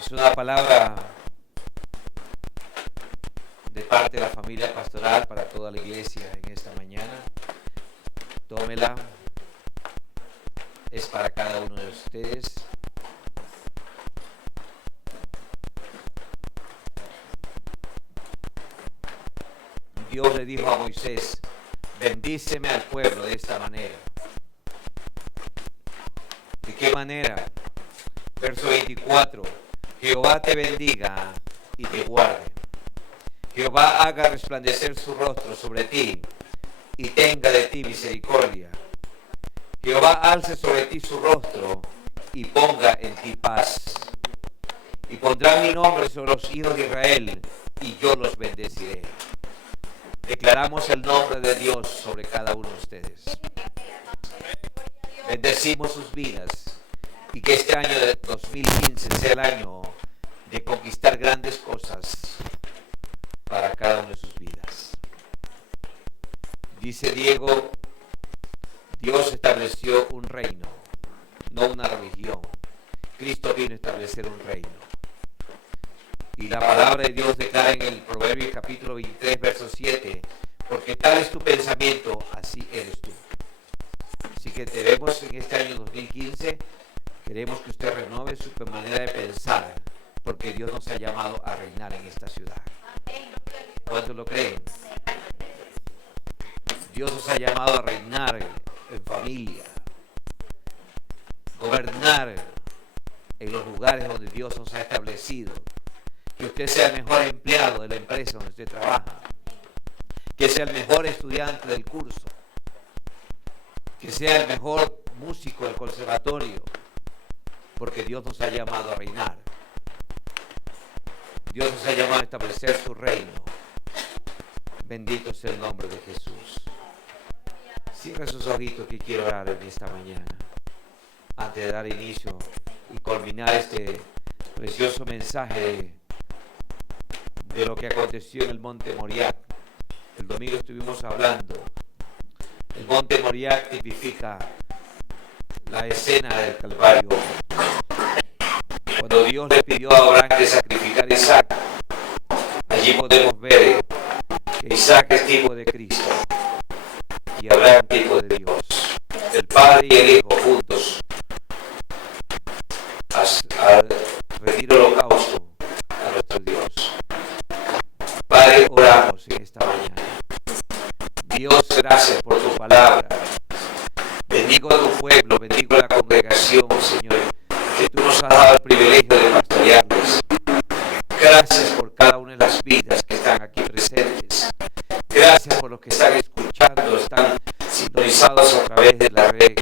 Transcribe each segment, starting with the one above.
Es una palabra de parte de la familia pastoral para toda la iglesia en esta mañana. Tómela. Es para cada uno de ustedes. Dios le dijo a Moisés: bendíceme al pueblo de esta manera. ¿De qué manera? Verso 24. Jehová te bendiga y te guarde. Jehová haga resplandecer su rostro sobre ti y tenga de ti misericordia. Jehová alce sobre ti su rostro y ponga en ti paz. Y pondrán mi nombre sobre los hijos de Israel y yo los bendeciré. Declaramos el nombre de Dios sobre cada uno de ustedes. Bendecimos sus vidas y que este año de 2015 sea el año de conquistar grandes cosas para cada una de sus vidas. Dice Diego, Dios estableció un reino, no una religión. Cristo vino a establecer un reino. Y la palabra de Dios declara en el Proverbios capítulo 23, verso 7, porque tal es tu pensamiento, así eres tú. Así que tenemos en este año 2015, queremos que usted renueve su manera de pensar, porque Dios nos ha llamado a reinar en esta ciudad. ¿Cuántos lo creen? Dios nos ha llamado a reinar en familia, gobernar en los lugares donde Dios nos ha establecido. Que usted sea el mejor empleado de la empresa donde usted trabaja, que sea el mejor estudiante del curso, que sea el mejor músico del conservatorio, porque Dios nos ha llamado a reinar. Dios nos ha llamado a establecer su reino. Bendito sea el nombre de Jesús. Cierra sus ojitos, que quiero orar en esta mañana, antes de dar inicio y culminar este precioso mensaje de lo que aconteció en el monte Moriah. El domingo estuvimos hablando. El monte Moriah tipifica la escena del Calvario. Cuando Dios le pidió a Abraham que sacrificara a Isaac, allí podemos ver que Isaac es tipo de Cristo y Abraham tipo de Dios. El Padre y el Hijo juntos al rendir holocausto a nuestro Dios. Padre, oramos en esta mañana. Dios, gracias por tu palabra. Bendigo a tu pueblo, bendigo a la congregación, Señor, que tú nos has dado el privilegio de pastorearles. Gracias por cada una de las vidas que están aquí presentes. Gracias por los que están escuchando, están sintonizados a través de la red.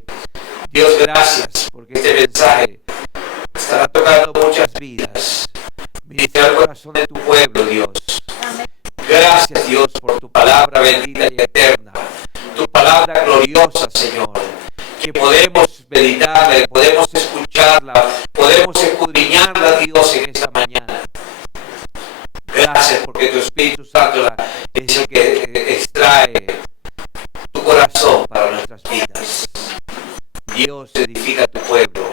Dios, gracias porque este mensaje estará tocando muchas vidas. Ministra al corazón de tu pueblo, Dios. Gracias, Dios, por tu palabra bendita y eterna, tu palabra gloriosa, Señor, que podemos meditarla, podemos escucharla, podemos escudriñarla, Dios, en esta mañana. Gracias porque tu Espíritu Santo es el que extrae tu corazón para nuestras vidas. Dios, edifica a tu pueblo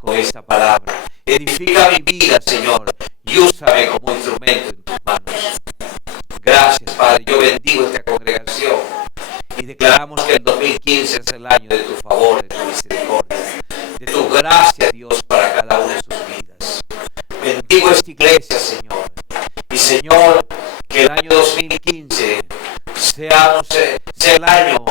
con esta palabra. Edifica mi vida, Señor, y úsame como instrumento en tus manos. Gracias, Padre. Yo bendigo esta congregación y declaramos que el 2015 es el año de tu favor, de tu misericordia, de tu gracia, Dios, para cada una de sus vidas. Bendigo esta iglesia, Señor. Y, Señor, que el año 2015 sea el año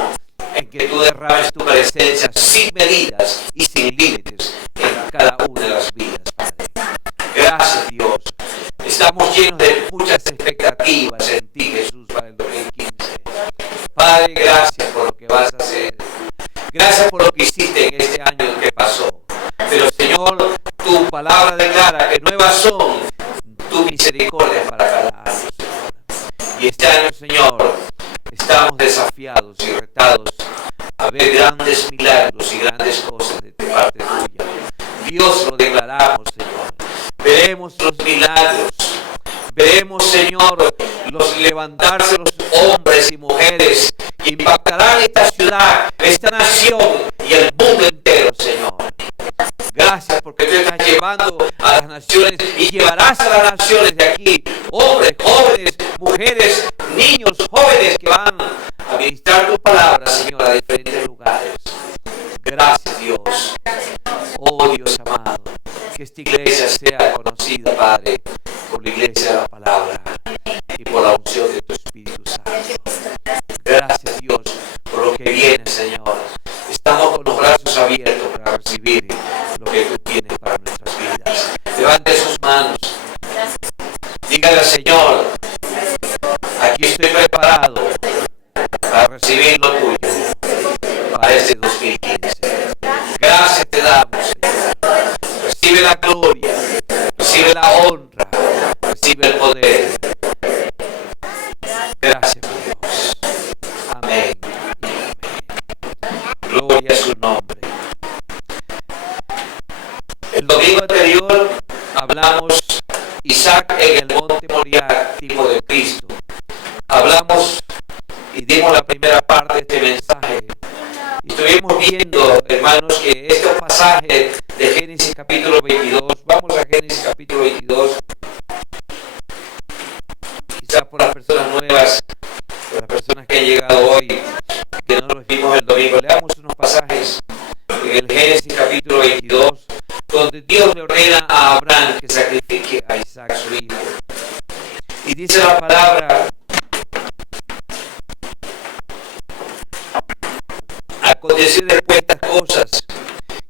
en que tú derrames tu presencia sin medidas y sin límites en cada una de las vidas, Padre. Gracias, Dios. Estamos llenos de muchas expectativas en ti, Jesús, para el 2015. Padre, gracias por lo que vas a hacer. Gracias por lo que hiciste en este año que pasó. Pero, Señor, tu palabra declara que nuevas son tu misericordia para cada año, Señor. Y este año, Señor, estamos desafiados y retados a ver grandes milagros y grandes cosas de parte tuya. Dios, lo declaramos, Señor. Veremos los milagros. Veremos, Señor, los levantarse los hombres y mujeres que impactarán esta ciudad, esta nación y el mundo entero, Señor. Gracias porque tú estás llevando a las naciones y llevarás a las naciones de aquí hombres, jóvenes, mujeres, niños, jóvenes que van a ministrar tu palabra, Señor, a diferentes lugares. Gracias, Dios. Oh, Dios amado, que esta iglesia sea conocida, Padre, por la iglesia de la palabra y por la unción de tu Espíritu Santo. Gracias, Dios, por lo que viene, Señor. Estamos con los brazos abiertos para recibir lo que tú tienes para nuestras vidas. Levante sus manos. Dígale al Señor, aquí estoy preparado para recibir lo tuyo para este 2015. Gracias te damos, Señor. Recibe la gloria, recibe la honra, recibe el poder. Gracias, mi Dios. Amén. Gloria a su nombre. El domingo anterior hablamos Isaac en el monte Moriah, tipo de Cristo. Hablamos y dimos la primera parte de este mensaje. Y estuvimos viendo, hermanos, que este pasaje de Génesis capítulo 22, vamos a Génesis capítulo 22, quizás por las personas nuevas, por las personas que han llegado hoy, que no los vimos el domingo, leamos unos pasajes en el Génesis capítulo 22, donde Dios le ordena a Abraham que sacrifique a Isaac su hijo. Y dice la palabra: aconteció después de estas cosas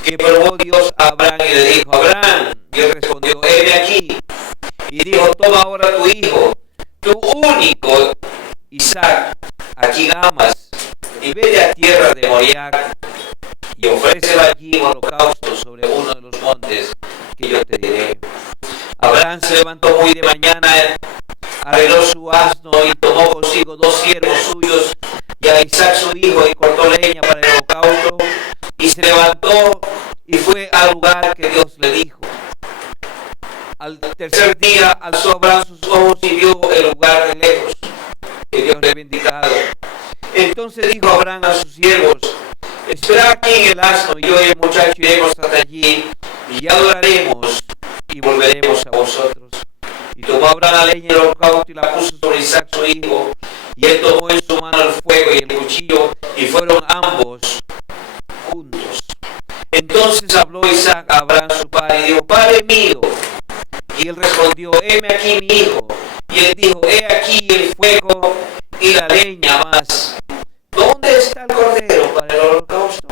que probó Dios a Abraham y le dijo: Abraham. Y él respondió: heme aquí. Y dijo: toma ahora tu hijo, tu único Isaac, a quien amas, y vete a tierra de Moriah y ofrécelo allí en holocausto sobre uno de los montes que yo te diré. Abraham se levantó muy de mañana, arregló su asno y tomó consigo 2 siervos suyos y a Isaac su hijo, y cortó leña para el holocausto, y se levantó y fue al lugar que Dios le dijo. Al tercer día alzó Abraham sus ojos y vio el lugar de lejos que Dios le había indicado. Entonces dijo Abraham a sus siervos: esperad aquí en el asno, y yo y el muchacho iremos hasta allí, y ya adoraremos y volveremos a vosotros. Y tomó Abraham la leña del holocausto y la puso sobre Isaac su hijo, y él tomó en su mano el fuego y el cuchillo, y fueron ambos juntos. Entonces habló Isaac a Abraham su padre y dijo: Padre mío. Y él respondió: heme aquí mi hijo. Y él dijo: he aquí el fuego y la leña, mas ¿dónde está el cordero para el holocausto?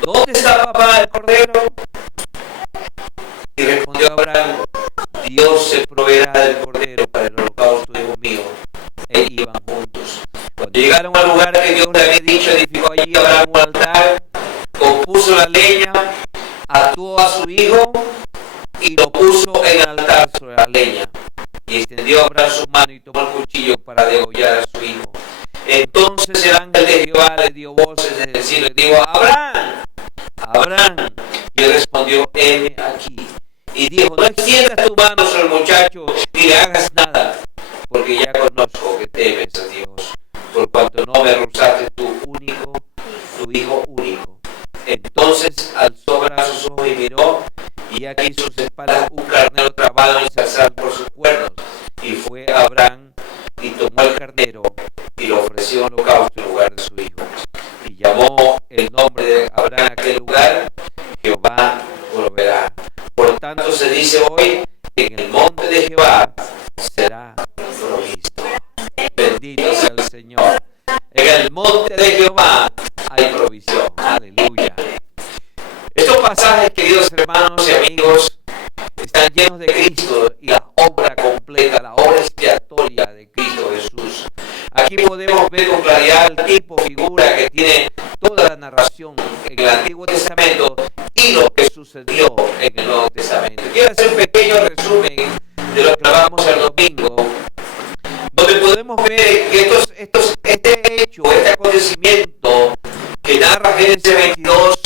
¿Dónde está papá el cordero? Y respondió Abraham: Dios se proveerá del cordero para el holocausto, hijo mío. E iban juntos. Cuando llegaron al lugar que Dios le había dicho, edificó allí Abraham un altar, compuso la leña, ató a su hijo y lo puso en el altar sobre la leña. Y extendió Abraham su mano y tomó el cuchillo para degollar a su hijo. Entonces el ángel de Jehová le dio voces desde el cielo y dijo: Abraham, Abraham. Y él respondió: heme aquí. Y dijo: no extiendas tu mano sobre el muchacho, ni le hagas nada, porque ya conozco que temes a Dios, por cuanto no me rehusaste tu hijo único. Entonces alzó Abraham sus ojos y miró, y aquí en sus espaldas un carnero trabado y ensalzado por sus cuernos. Y fue Abraham y tomó el carnero y lo ofreció en holocausto en lugar de su hijo. Y llamó el nombre de Abraham a aquel lugar: Jehová proveerá. Por tanto se dice hoy: en el monte de Jehová será provisto. Bendito sea el Señor. En el monte de Jehová hay provisión. Aleluya. Estos pasajes, queridos hermanos y amigos, están llenos de Cristo y la obra completa, la obra expiatoria de Cristo Jesús. Aquí podemos ver con claridad el tipo, figura que tiene toda la narración en el Antiguo Testamento y lo que sucedió en el Nuevo Testamento. Quiero hacer un pequeño resumen de lo que hablamos el domingo, donde podemos ver que este hecho, este acontecimiento que narra Génesis 22,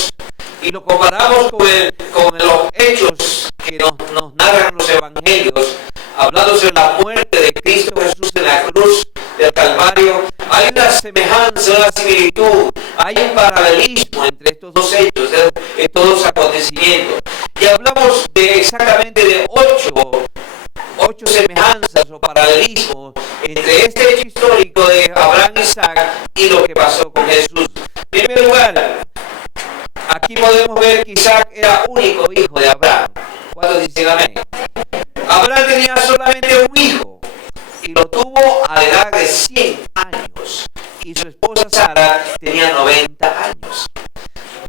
y lo comparamos con los hechos que nos narran los evangelios, hablando sobre la muerte de Cristo Jesús en la cruz del Calvario, hay una semejanza, una similitud, hay un paralelismo entre estos dos hechos, estos dos acontecimientos. hablamos exactamente de ocho semejanzas o paralelismos entre este hecho histórico de Abraham y Isaac y lo que pasó con Jesús. En primer lugar, aquí podemos ver que Isaac era único hijo de Abraham. ¿Cuántos dicen amén? Abraham tenía solamente un hijo y lo tuvo a la edad de 100 años. Y su esposa Sara tenía 90 años.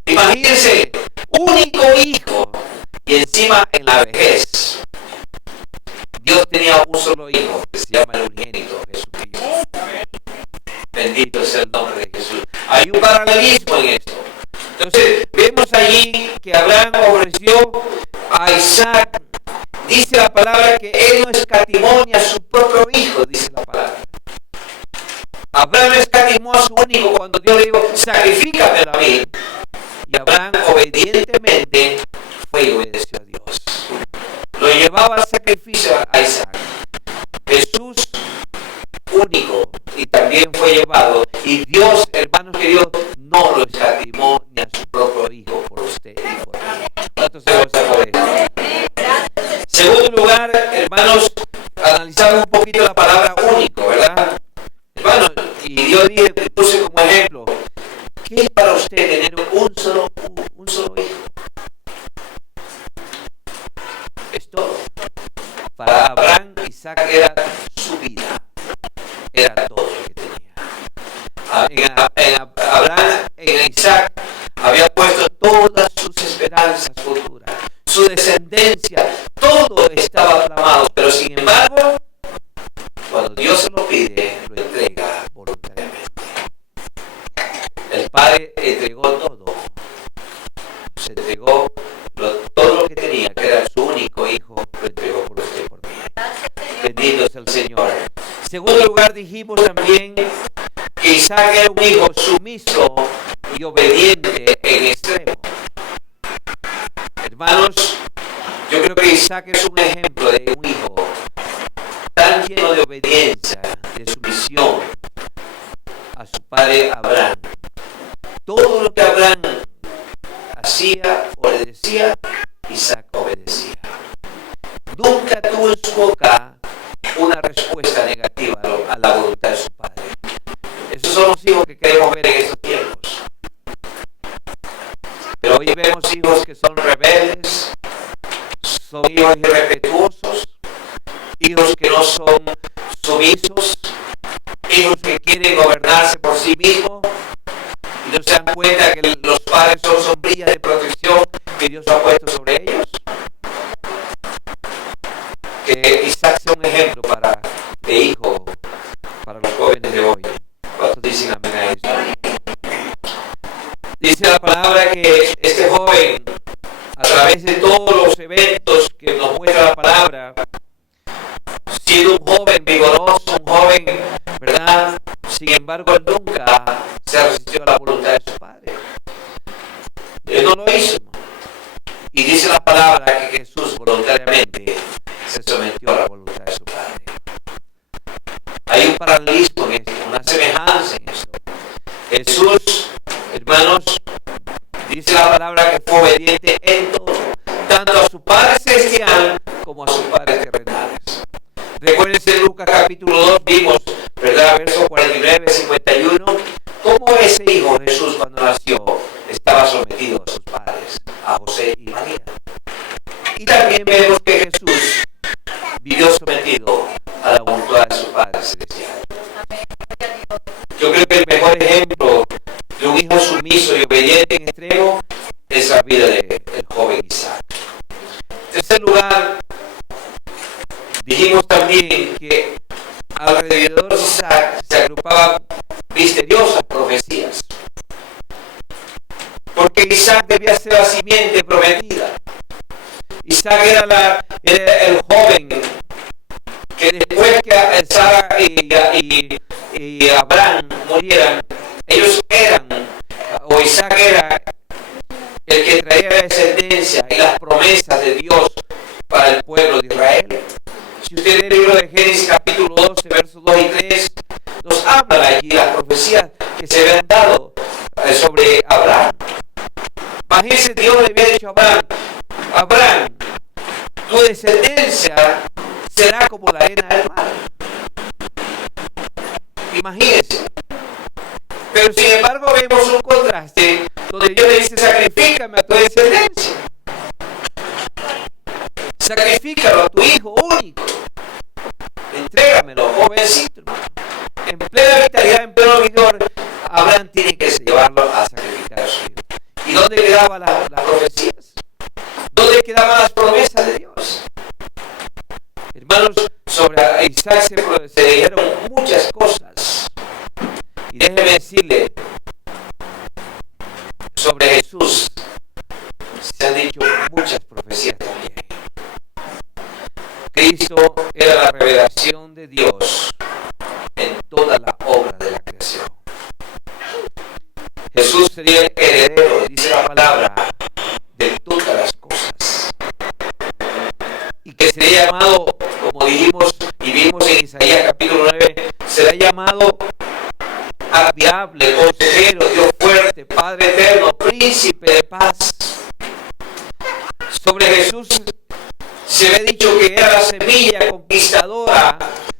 Imagínense, único hijo y encima en la vejez. Dios tenía un solo hijo que se llama el unigénito Jesucristo. Bendito sea el nombre de Jesús. Hay un paralelismo en esto. Entonces vemos allí que Abraham ofreció a Isaac. Dice la palabra que él no escatimó ni a su propio hijo, dice la palabra. Abraham escatimó a su único cuando Dios le dijo, sacrifícame a mí. Y Abraham obedientemente fue y obedeció a Dios. Lo llevaba al sacrificio a Isaac. Jesús único y también fue llevado. Y Dios, hermanos queridos, no lo escatimó ni a su propio hijo por usted y por mí. ¿Cuántos se gozan por esto? Segundo lugar, hermanos, analizamos un poquito la palabra único, ¿verdad? Hermanos, y Dios puse como ejemplo, ¿qué es para usted tener un solo hijo? Es todo. Para Abraham, Isaac era su vida, era todo lo que tenía. En Isaac había puesto todas sus esperanzas futuras, su descendencia, todo estaba plasmado, pero sin embargo, cuando Dios se lo pide, lo entrega voluntariamente. El Padre entregó todo, se entregó todo lo que tenía, que era su único hijo, lo entregó por usted y por mí. Bendito es el Señor. En segundo lugar, dijimos también que Isaac era un hijo sumiso y obediente en extremo. Hermanos, yo creo que Isaac es un ejemplo de un hijo tan lleno de obediencia, de sumisión a su padre Abraham. Todo lo que Abraham hacía o le decía, Isaac obedecía. Nunca tuvo en su boca una respuesta negativa a la voluntad de su padre. Esos son los hijos que queremos ver en estos tiempos. Pero hoy vemos hijos que son rebeldes, son hijos irrespetuosos, hijos que no son sumisos, hijos que quieren gobernarse por sí mismos y no se dan cuenta que los padres son sombrillas de protección que Dios ha puesto sobre ellos. Que Isaac sea un ejemplo de hijo para los jóvenes de hoy. ¿Cuántos dicen amén a esto? Dice la palabra que este joven, a través de todos los eventos que nos muestra la palabra, siendo un joven vigoroso, un joven, ¿verdad? Sin embargo, él nunca se resistió a la voluntad de su padre. Él no lo hizo. Y dice la palabra que Jesús voluntariamente se sometió a la voluntad de su padre. Hay un paralelismo en esto, una semejanza en esto. Jesús, hermanos, dice la palabra que fue obediente en todo, tanto a su Padre celestial como a sus padres terrenales. Recuérdense en Lucas capítulo 2, vimos, ¿verdad? Versos 49, 51, cómo ese hijo Jesús cuando nació estaba sometido a sus padres, a José y María. Y también vemos que Jesús vivió sometido a la voluntad de su Padre celestial. Yo creo que el mejor ejemplo de un hijo sumiso y obediente en extremo es la vida del joven Isaac. En tercer lugar, dijimos también que alrededor de Isaac se agrupaban misteriosas profecías. Porque Isaac debía ser la simiente prometida. Isaac era el joven que después que Sara y Abraham murieran, ellos eran, o Isaac era el que traía la descendencia y las promesas de Dios para el pueblo de Israel. Si usted lee el libro de Génesis capítulo 12, versos 2 y 3, nos habla allí las profecías que se habían dado sobre Abraham. Imagínense, Dios le había dicho a Abraham, descendencia será como la arena del mar. Imagínense. Pero sin embargo vemos un contraste donde Dios le dice: sacrifícame a tu descendencia. Sacrifícalo a tu hijo único. Entrégamelo, jovencito. En plena vitalidad, en pleno vigor, Abraham tiene que llevarlo a sacrificar a su hijo. ¿Y dónde quedaban las profecías? ¿Dónde quedaban las promesas de Dios? Hermanos, sobre Isaac se dijeron muchas cosas. Y déjeme decirle, sobre Jesús se han dicho muchas profecías también. Cristo era la revelación de Dios en toda la obra de la creación. Jesús sería el heredero, dice la palabra, de todas las cosas. Y que sería llamado, como dijimos y vimos en Isaías capítulo 9, será llamado admirable, consejero, Dios fuerte, Padre eterno, príncipe de paz. Sobre Jesús se había dicho que era la semilla conquistadora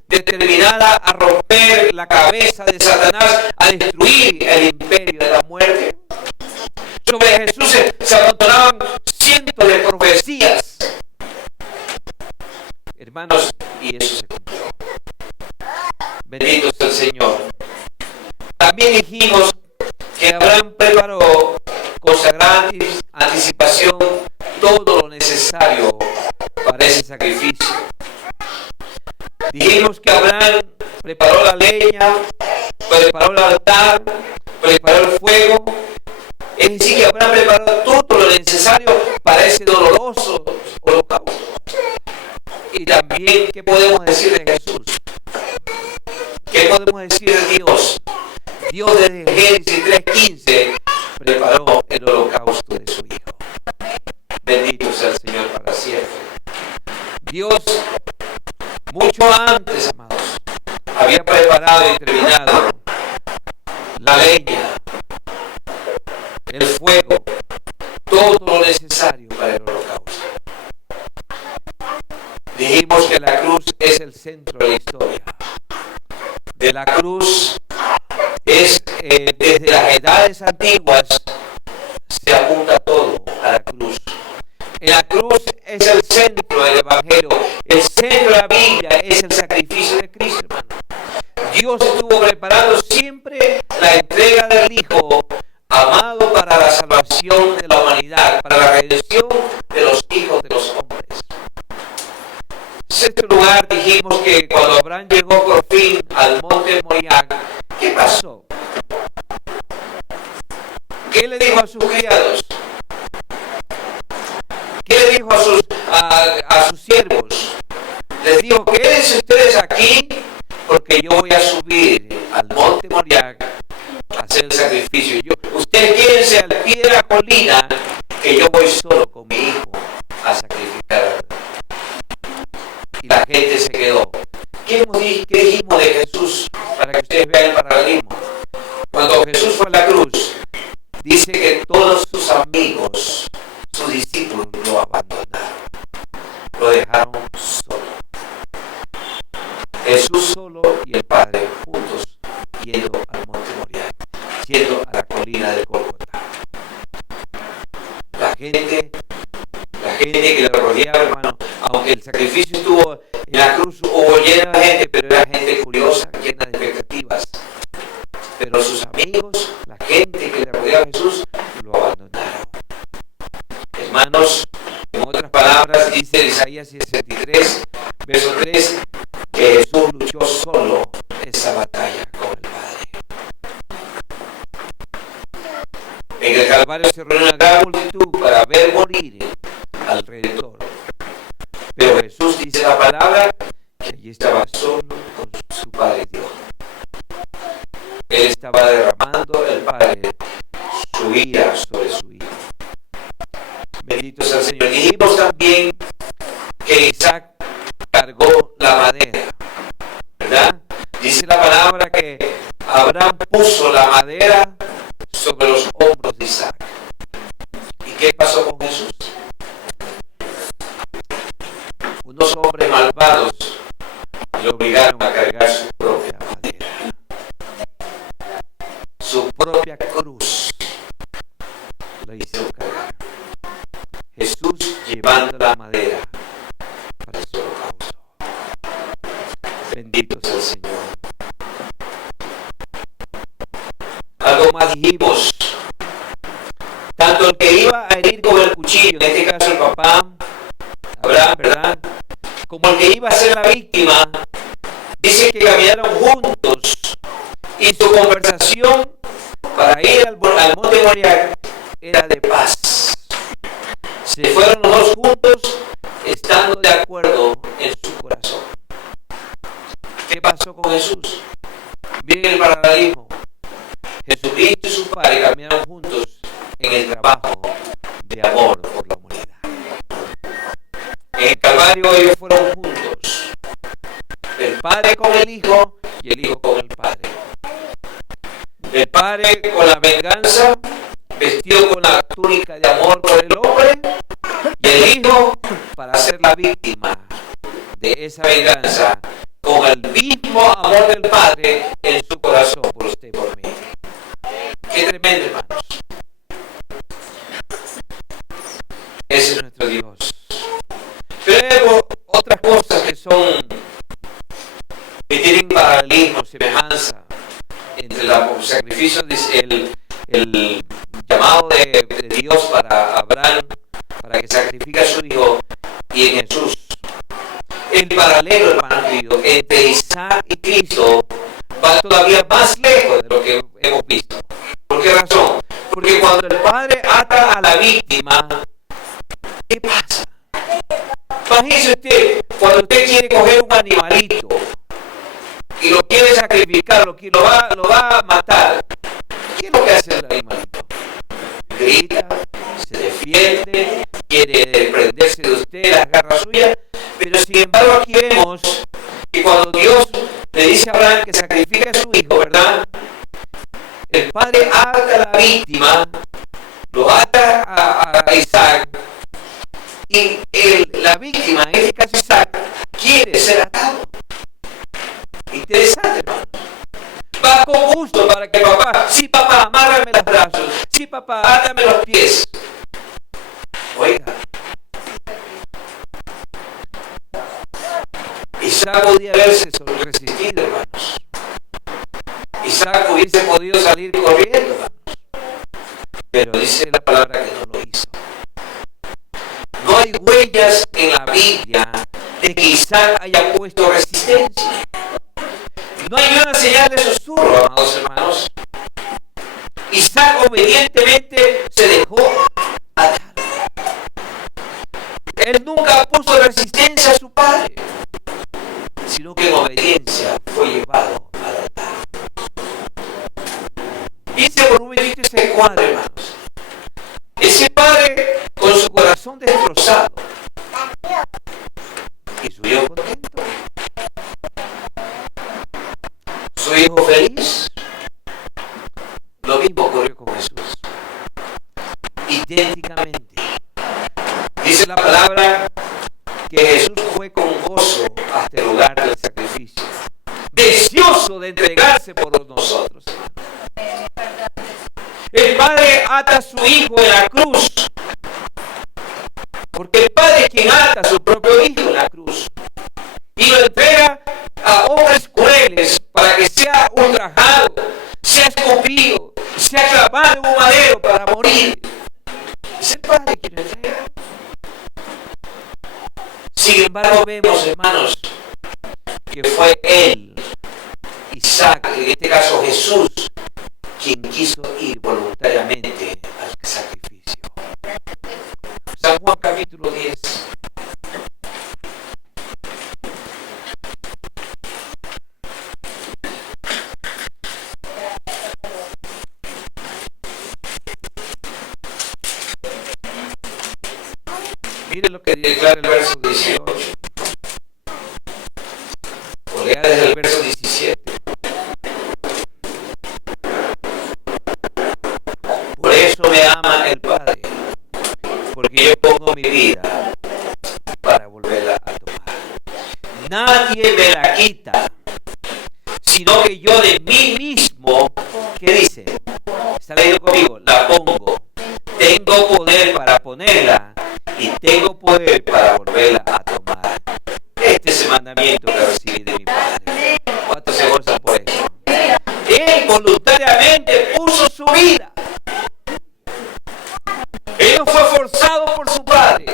determinada a romper la cabeza de Satanás, a destruir el imperio de la muerte. Sobre Jesús se amontonaban cientos de profecías. Hermanos, y eso se cumplió. Bendito sea el Señor. También dijimos que Abraham preparó con sagrada anticipación todo lo necesario para ese sacrificio. Dijimos que Abraham preparó la leña, preparó el altar, preparó el fuego. Es decir, que Abraham preparó todo lo necesario para ese doloroso holocausto. Y también, ¿qué podemos decir de Jesús? ¿Qué podemos decir de Dios? Dios desde Génesis 3:15 preparó el holocausto de su Hijo. Bendito sea el Señor para siempre. Dios, mucho antes, amados, había preparado y terminado la leña, el fuego, todo lo necesario para el holocausto. Dijimos que la cruz es el centro de la historia. De la cruz es, desde las edades antiguas, se apunta todo a la cruz. En la cruz es el centro del Evangelio. El centro de la Biblia es el sacrificio de Cristo, hermano. Dios estuvo preparando siempre la entrega del Hijo amado para la salvación de la humanidad, para la redención de los hijos de los hombres. En sexto lugar, dijimos que cuando Abraham llegó por fin al monte Moriah, ¿qué pasó? ¿Qué le dijo a sus criados? ¿Qué le dijo a sus siervos? Les dijo: quédense ustedes aquí, porque yo voy a subir al monte Moriah a hacer el sacrificio. Ustedes quédense al pie de la colina, que yo voy solo con mi hijo a sacrificar. Y la gente se quedó. ¿Qué dijimos de Jesús? Para que ustedes vean el paralelismo. Cuando Jesús fue a la cruz, dice que todos sus amigos, sus discípulos, lo abandonaron. Lo dejaron solo. Jesús solo y el Padre juntos, yendo al monte Moriah, yendo a la colina de Gólgota. La gente que lo rodeaba, hermano, aunque el sacrificio estuvo en la cruz, hubo llena de gente, pero era gente curiosa, llena de expectativas. Pero sus amigos, la gente que le rodeaba a Jesús, lo abandonaron. Hermanos, en otras palabras, dice Isaías 63, verso 3, que Jesús luchó solo esa batalla con el Padre. En el Calvario se reunió una gran multitud para ver morir al Redentor. Pero Jesús, dice la palabra, que allí estaba solo con su Padre Dios. Él estaba derramando, el Padre, su ira sobre su Hijo. Bendito sea el Señor. Dijimos también que Isaac cargó la madera, ¿verdad? Dice la palabra que Abraham puso la madera sobre los hombros de Isaac. ¿Y qué pasó con Jesús? dos hombres malvados y lo obligaron a cargar su propia madera, su propia cruz. La hicieron cargar. Jesús llevando la madera para su holocausto. Bendito sea el Señor. Algo más dijimos. Tanto el que iba a herir con el cuchillo, en este caso el papá, Abraham, ¿verdad? Como el que iba a ser la víctima, dice que caminaron juntos y su conversación para ir al monte Moriah era de paz. Se fueron los dos juntos estando de acuerdo en su corazón. ¿Qué pasó con Jesús? Miren el paralelismo. Jesucristo y su Padre caminaron juntos en el trabajo de amor por la humanidad. En el Calvario ellos fueron juntos. El Padre con el Hijo y el Hijo con el Padre. El Padre con la venganza, vestido con la túnica de amor por el hombre, y el Hijo para ser la víctima de esa venganza, con el mismo amor del Padre en su corazón por usted y por mí. Qué tremendo, hermanos. Ese es nuestro Dios. Pero hay otras cosas que tienen paralelismo, semejanza entre los sacrificios, el llamado de Dios para Abraham, para que sacrifique a su hijo, y en Jesús. El paralelo, hermano querido, entre Isaac y Cristo va todavía más lejos de lo que hemos visto. ¿Por qué razón? Porque cuando el Padre ata a la víctima, ¿qué pasa? Imagínese usted, cuando usted quiere coger un animalito y lo quiere sacrificar, lo va a matar, ¿qué es lo que hace el animalito? Grita, se defiende, quiere desprenderse de usted, las garras suyas, pero sin embargo aquí vemos que cuando Dios le dice a Abraham que sacrifique a su hijo, ¿verdad? El Padre ata a la víctima, lo ata a Isaac, y la víctima, en este caso Isaac, quiere ser atado. Interesante, hermano. Va con gusto para que papá, sí papá, amárrame los brazos, sí papá, átame los pies. Oiga, Isaac podía haberse resistido, hermanos. Isaac hubiese podido salir corriendo, hermanos. Pero dice la palabra que no lo hizo. No hay huellas en la Biblia de que Isaac haya puesto resistencia. No hay una señal de susurro, amados hermanos. Isaac obedientemente se dejó atar. Él nunca puso resistencia a su padre, sino que en obediencia fue llevado al altar. Piense por un momentito ese cuadro, hermanos. Ese padre con su corazón destrozado y su hijo contento, su hijo feliz. Lo mismo ocurrió con Jesús, idénticamente. Dice la palabra que Jesús fue con gozo hasta el lugar del sacrificio, deseoso de entregarse por nosotros. El Padre ata a su Hijo en la cruz, porque el Padre es quien ata a su propio Hijo en la cruz y lo entrega a hombres crueles para que sea ultrajado, sea escupido, sea clavado en un madero para morir. Es el Padre quien lo entrega. Sin embargo, vemos, hermanos, que fue él, Isaac, en este caso Jesús, quien quiso ir voluntariamente al sacrificio. San Juan capítulo 10. Miren lo que declara el verso 18. O lea desde el verso 17. Por eso me ama el Padre, porque yo pongo mi vida para volverla a tomar. nadie me la quita, sino que yo de mí mismo, ¿qué dice? ¿Está leyendo conmigo? La pongo. Tengo poder para ponerla y tengo poder para volverla a tomar. Este es el mandamiento que recibí de mi Padre. ¿Cuántos se gozan por eso? Él voluntariamente puso su vida. Él no fue forzado por su Padre.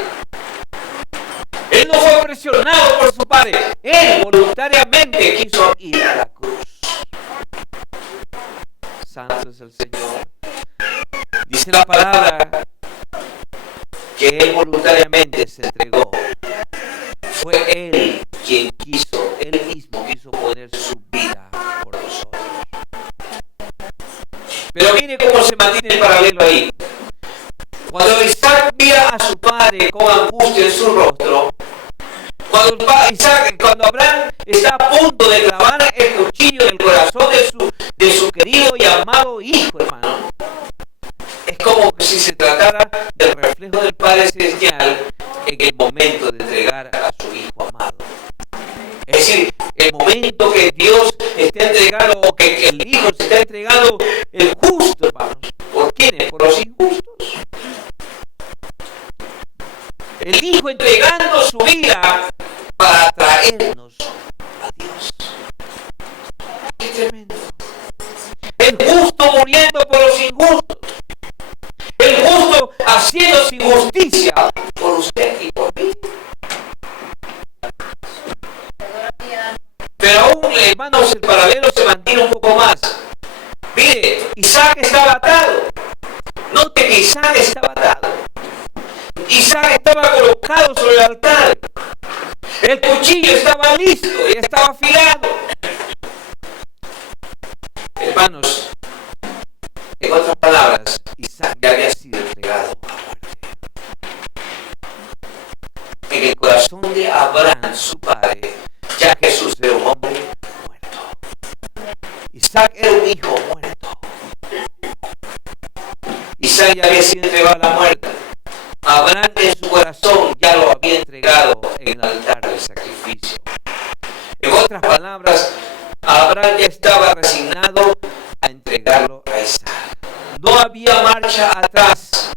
Él no fue presionado por su Padre. Él voluntariamente quiso ir a la cruz. Santo es el Señor. Dice la palabra que Él voluntariamente se entregó. Fue Él quien quiso, Él mismo quiso poner su vida por nosotros. Pero mire cómo se mantiene el paralelo ahí. Cuando Isaac mira a su padre con angustia en su rostro, cuando Abraham está a punto de clavar el cuchillo en el corazón de su querido y amado hijo, hermano, es como si se tratara del reflejo del Padre Celestial en el momento de entregar a su hijo amado. Es decir, el momento que Dios está entregando, o que el hijo se está entregando, el justo, hermanos. ¿Por quiénes? Por los injustos. El hijo entregando su vida para traernos a Dios. ¡Qué tremendo! El justo muriendo por los injustos. El justo haciendo su justicia por usted y por mí. Pero aún, hermanos, el paralelo se mantiene un poco más. Mire, Isaac estaba atado. Note que Isaac estaba atado. Isaac estaba colocado sobre el altar. El cuchillo estaba listo y estaba afilado. Hermanos, en otras palabras, Isaac ya había sido entregado a muerte. En el corazón de Abraham, su padre, ya Jesús era un hombre muerto. Isaac era un hijo muerto. Isaac ya había sido entregado a la muerte. Abraham en su corazón ya lo había entregado en el altar del sacrificio. En otras palabras, Abraham ya estaba resignado a entregarlo a Isaac. No había marcha atrás.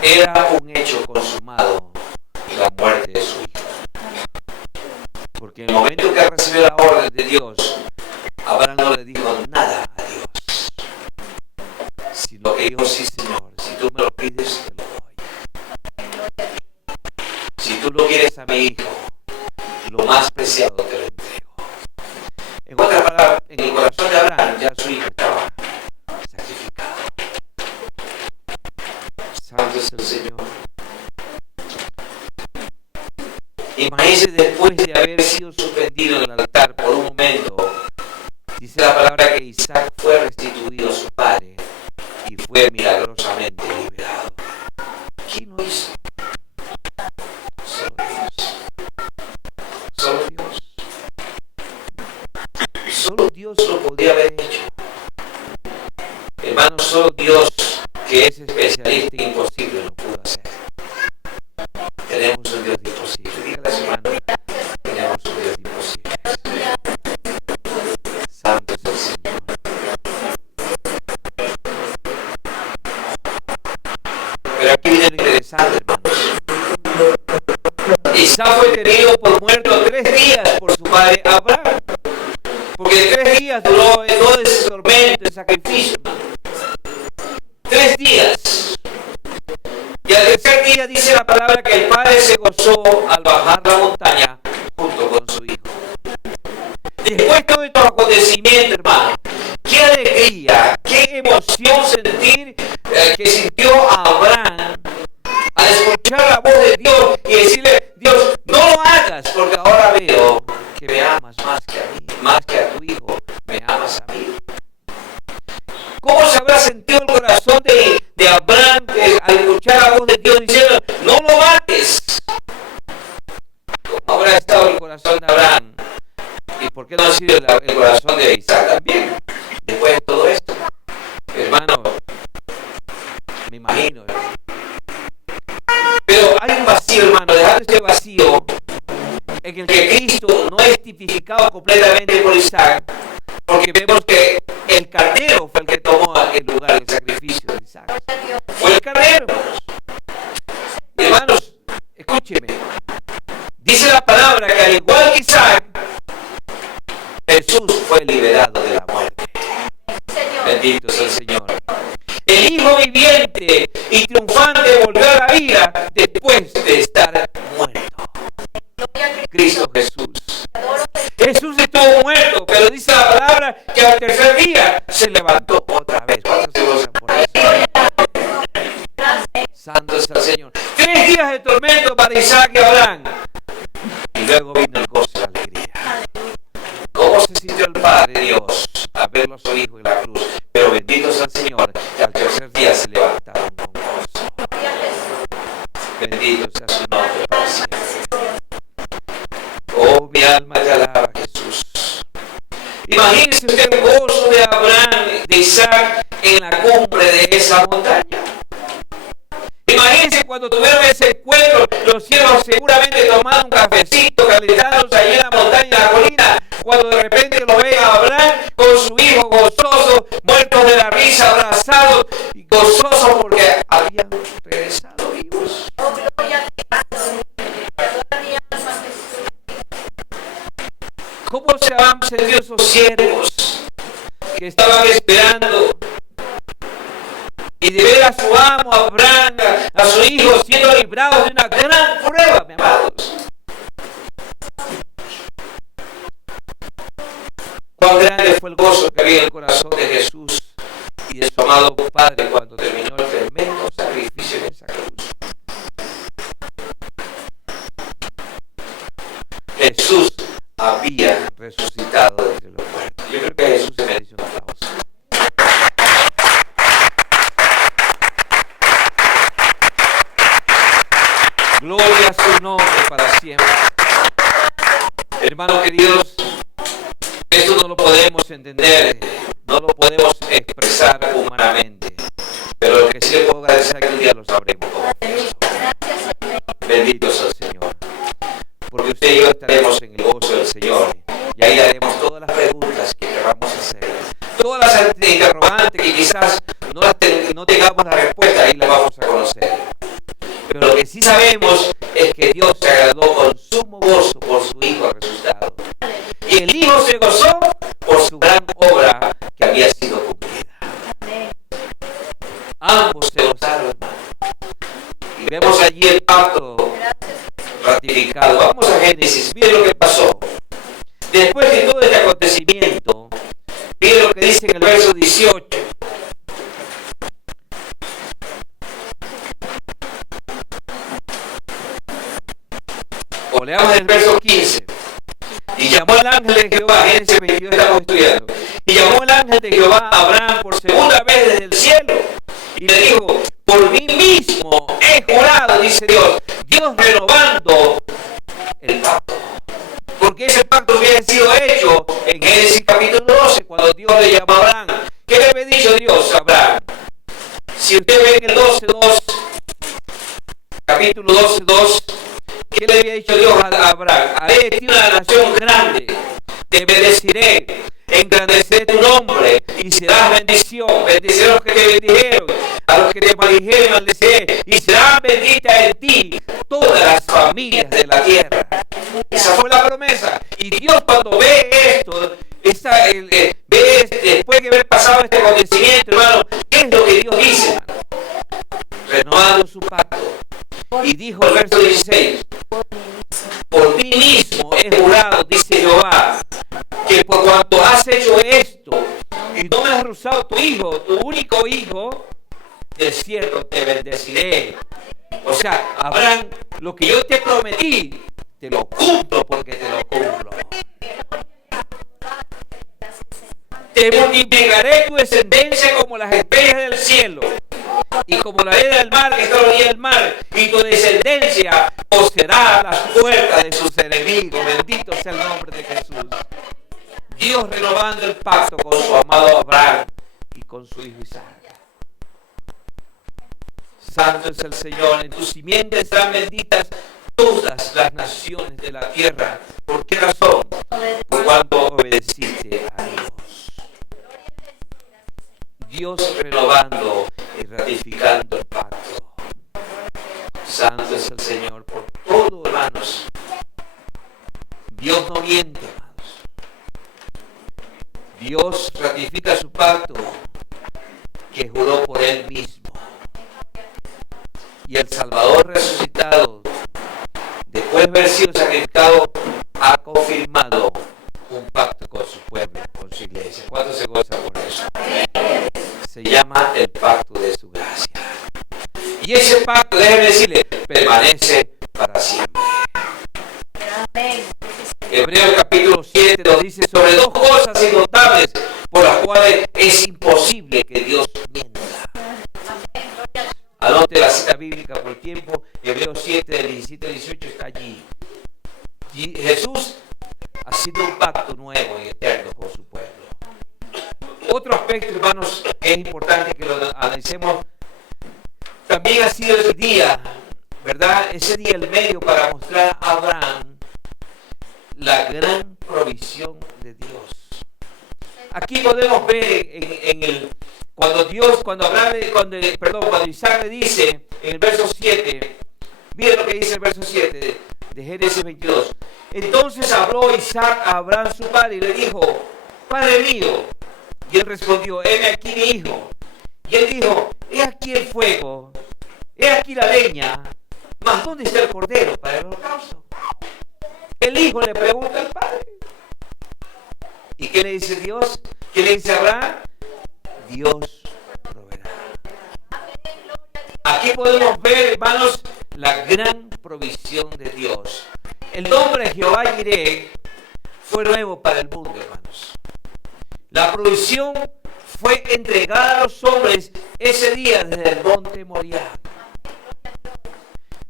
Era un hecho consumado, la muerte de su hijo. Porque en el momento que recibió la orden de Dios, Abraham no le dijo nada a Dios, sino que dijo: sí, Señor, si tú me lo pides, te lo doy. Si tú lo quieres a mi hijo, lo más preciado te lo entrego. En otras palabras, en el corazón de Abraham ya su hijo estaba sacrificado. Santo es el Señor. Imagínense, después de haber sido suspendido en el altar por un momento, dice la palabra que Isaac fue restituido a su padre y fue milagrosamente liberado. ¿Quién lo hizo? Solo Dios. Solo Dios. Solo Dios lo podía haber hecho. Hermanos, solo Dios, que es especialista en imposible, lo pudo hacer. Tenemos un Dios imposible. Dígale a su hermano: tenemos un Dios imposible. Santo es el Señor. Pero aquí viene lo interesante, hermanos. Isaac fue tenido por muerto 3 días por su padre Abraham. Porque 3 días duró todo ese tormento, el sacrificio, hermano. 3 días. Y al tercer día dice la palabra que el padre se gozó al bajar la montaña junto con su hijo. Después de todo estos acontecimientos, hermano, qué alegría, qué emoción sentir que sintió Abraham al escuchar la voz de Dios y decirle: Dios, no lo hagas, porque ahora veo que me amas más que a mí, más que a tu hijo, me amas a mí. ¿Cómo se habrá sentido el corazón de Abraham al escuchar la voz de Dios diciendo: no lo mates? ¿Cómo habrá estado el corazón de Abraham? ¿Y por qué no ha sido el corazón de Isaac también? Después de todo esto, hermano, me imagino. Pero hay un vacío, hermano, dejando este vacío en en el que Cristo no es tipificado completamente por Isaac, porque vemos que el carnero fue el que tomó el lugar del sacrificio de Isaac. Fue el carnero, hermanos. Hermanos, escúcheme. Dice la palabra que al igual que Isaac, Jesús fue liberado de la muerte. Bendito sea el Señor. El Hijo viviente y triunfante volvió a la vida después de estar muerto. Cristo Jesús. Jesús estuvo muerto, pero dice la palabra que al tercer día se levantó otra vez. ¿Cuántos se gozan por eso? Santo es el Señor. 3 días de tormento para Isaac y Abraham. Y luego vino el gozo y la alegría. ¿Cómo se sintió el Padre Dios al verlo a su Hijo en la cruz? Pero bendito sea el Señor, que al tercer día se levantaron con gozo. Bendito sea su nombre para siempre. Oh, mi alma te alaba, Jesús. Imagínese usted el gozo de Abraham, de Isaac, en la cumbre de esa montaña. Imagínense cuando tuvieron ese encuentro, los cielos seguramente tomando un cafecito, calentándose allí en la montaña, en la colina, cuando de repente lo ven a Abraham con su hijo gozoso, muertos de la risa, abrazados y gozosos porque habían regresado vivos. ¿Cómo se han sentido esos siervos que estaban esperando y de ver a su amo, a Abraham, a su hijo siendo librados de una gran prueba, mis amados? Cuán grande fue el gozo que había en el corazón de Jesús y de su amado Padre cuando terminó el tremendo sacrificio en esa cruz. Jesús había resucitado de entre los muertos. Yo creo que Jesús se merece un aplauso. Gloria a su nombre para siempre. Hermanos queridos, esto no lo podemos entender, no lo podemos expresar humanamente, pero lo que sí le puedo agradecer que un día lo sabremos como Cristo. Bendito sea el Señor, porque usted y yo estaremos en el gozo del Señor y ahí haremos todas las preguntas que queramos hacer, todas las interrogantes que quizás no tengamos la respuesta, ahí las vamos a conocer. Pero lo que sí sabemos es que Dios se agradó con sumo gozo por su Hijo resucitado. Y el Hijo se gozó por su gran obra que había sido cumplida. Ambos se gozaron, hermano. Y vemos allí el pacto ratificado. Vamos a Génesis, miren lo que pasó. Después de todo este acontecimiento, miren lo que dice en el verso 18. O leamos el verso 15. Y llamó el ángel de Jehová, Génesis 22 estamos estudiando. Y llamó el ángel de Jehová a Abraham por segunda vez desde el cielo. Y le dijo, por mí mismo he jurado, dice Dios, Dios renovando el pacto. Porque ese pacto había sido hecho en Génesis capítulo 12, cuando Dios le llamó a Abraham. ¿Qué le había dicho Dios a Abraham? Si usted ve en el 12:2, capítulo 12:2, ¿qué le había dicho Dios a Abraham? Haré de ti una nación grande, te bendeciré, engrandeceré tu nombre y serás bendición. Bendeciré a los que te bendijeron, a los que te maldijeren, maldeciré, y serán benditas en ti todas las familias de la tierra. Esa fue la promesa. Y Dios, cuando ve esto, después de haber pasado este acontecimiento, hermano, ¿qué es lo que Dios dice, hermano? Renovando su pacto. Y dijo el verso 16, por ti mismo he jurado, dice Jehová, que por cuanto has hecho esto y no me has rehusado tu hijo, tu único hijo, de cierto te bendeciré. O sea, Abraham, lo que yo te prometí, te lo cumplo porque te lo cumplo. Te multiplicaré tu descendencia como las estrellas del cielo y como la arena del mar que está a la orilla del mar, y tu descendencia poseerá las puertas de sus enemigos. Bendito sea el nombre de Jesús. Dios renovando el pacto con su amado Abraham y con su hijo Isaac. Santo es el Señor. En tus simientes serán benditas todas las naciones de la tierra. ¿Por qué razón? Por cuanto obedeciste a Dios. Dios renovando y ratificando el pacto. Santo es el Señor por todo, hermanos. Dios no miente, hermanos. Dios ratifica su pacto que juró por Él mismo. Y el Salvador resucitado, después de haber sido sacrificado, ha confirmado un pacto con su pueblo, con su iglesia. ¿Cuánto se goza por eso? Se llama el pacto de su gracia. Y ese pacto, déjeme decirle, permanece para siempre. Hebreos capítulo 7 nos dice sobre dos cosas innotables por las cuales es imposible que Dios mienta. Anote la cita bíblica por el tiempo. Hebreos 7, del 17 al 18 está allí. Y Jesús ha sido un pacto nuevo y eterno con su pueblo. Otro aspecto, hermanos, que es importante que lo analicemos, también ha sido ese día, ¿verdad? Ese día el medio para mostrar a Abraham la gran provisión de Dios. Aquí podemos ver cuando Isaac le dice en el verso 7, miren lo que dice el verso 7 de Génesis 22. Entonces habló Isaac a Abraham su padre y le dijo: Padre mío. Y él respondió: heme aquí mi hijo. Y él dijo: he aquí el fuego, he aquí la leña, mas ¿dónde está el cordero para el holocausto? El hijo le pregunta al padre. ¿Y qué le dice Dios? ¿Qué le dice Abraham? Dios proveerá. Aquí podemos ver, hermanos, la gran provisión de Dios. El nombre de Jehová Jireh fue nuevo para el mundo, hermanos. La provisión fue entregada a los hombres ese día desde el monte Moriah.